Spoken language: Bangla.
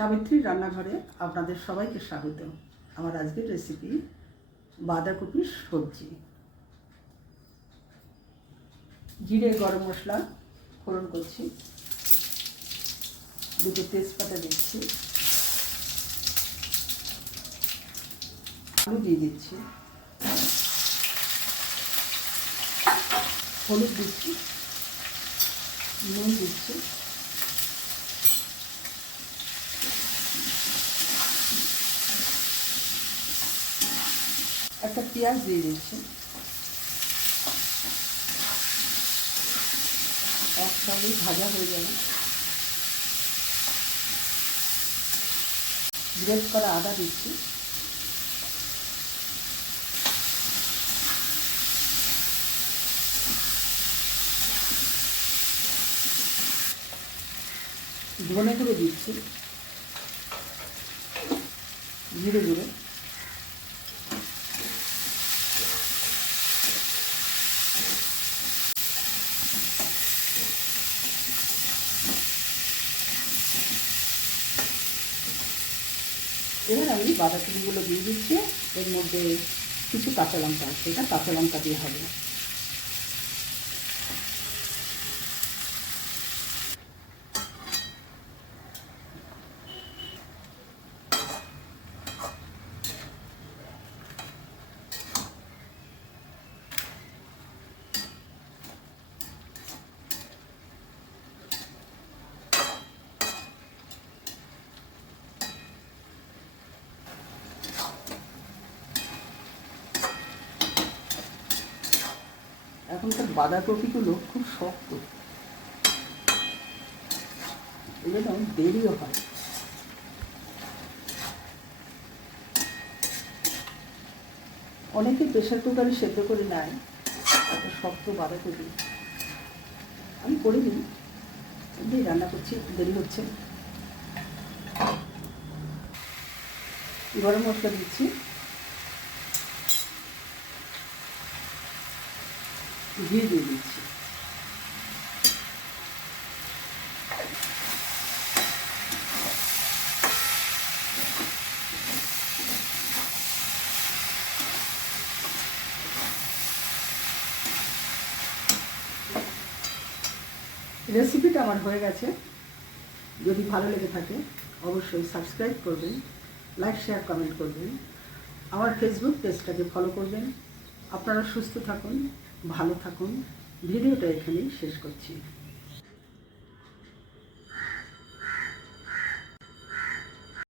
সাবিত্রীর রান্নাঘরে আপনাদের সবাইকে স্বাগত। আমার আজকের রেসিপি বাঁধাকপির সবজি। জিরে গরম মশলা ফোড়ন করছি, দুটো তেজপাতা দিচ্ছি, আলু দিয়ে দিচ্ছি, হলুদ দিচ্ছি, নুন দিচ্ছি, একটা পেঁয়াজ দিয়ে দিচ্ছি, একসঙ্গে ভাজা হয়ে যাবে। গ্রেট করা আদা দিচ্ছি, ধনে গুঁড়ো দিচ্ছি, জিরে গুঁড়ো, এবার আমি বাঁধাকপিগুলো দিয়ে দিচ্ছি। এর মধ্যে কিছু কাঁচা লঙ্কা আছে, এটা কাঁচা লঙ্কা দিয়ে হবে। এখনকার বাঁধাকপিগুলো খুব শক্ত, এজন্য দেরিও হয়। অনেকে প্রেশার কুকারে সেদ্ধ করে নেয়, এত শক্ত বাঁধাকপি আমি করিনি, এমনি রান্না করছি, দেরি হচ্ছে। গরম মশলা দিচ্ছি, ঘি দিয়ে দিচ্ছি, রেসিপিটা আমার হয়ে গেছে। যদি ভালো লেগে থাকে অবশ্যই সাবস্ক্রাইব করবেন, লাইক শেয়ার কমেন্ট করবেন, আমার ফেসবুক পেজটাকে ফলো করবেন। আপনারা সুস্থ থাকুন, ভালো থাকুন। ভিডিওটা এখানেই শেষ করছি।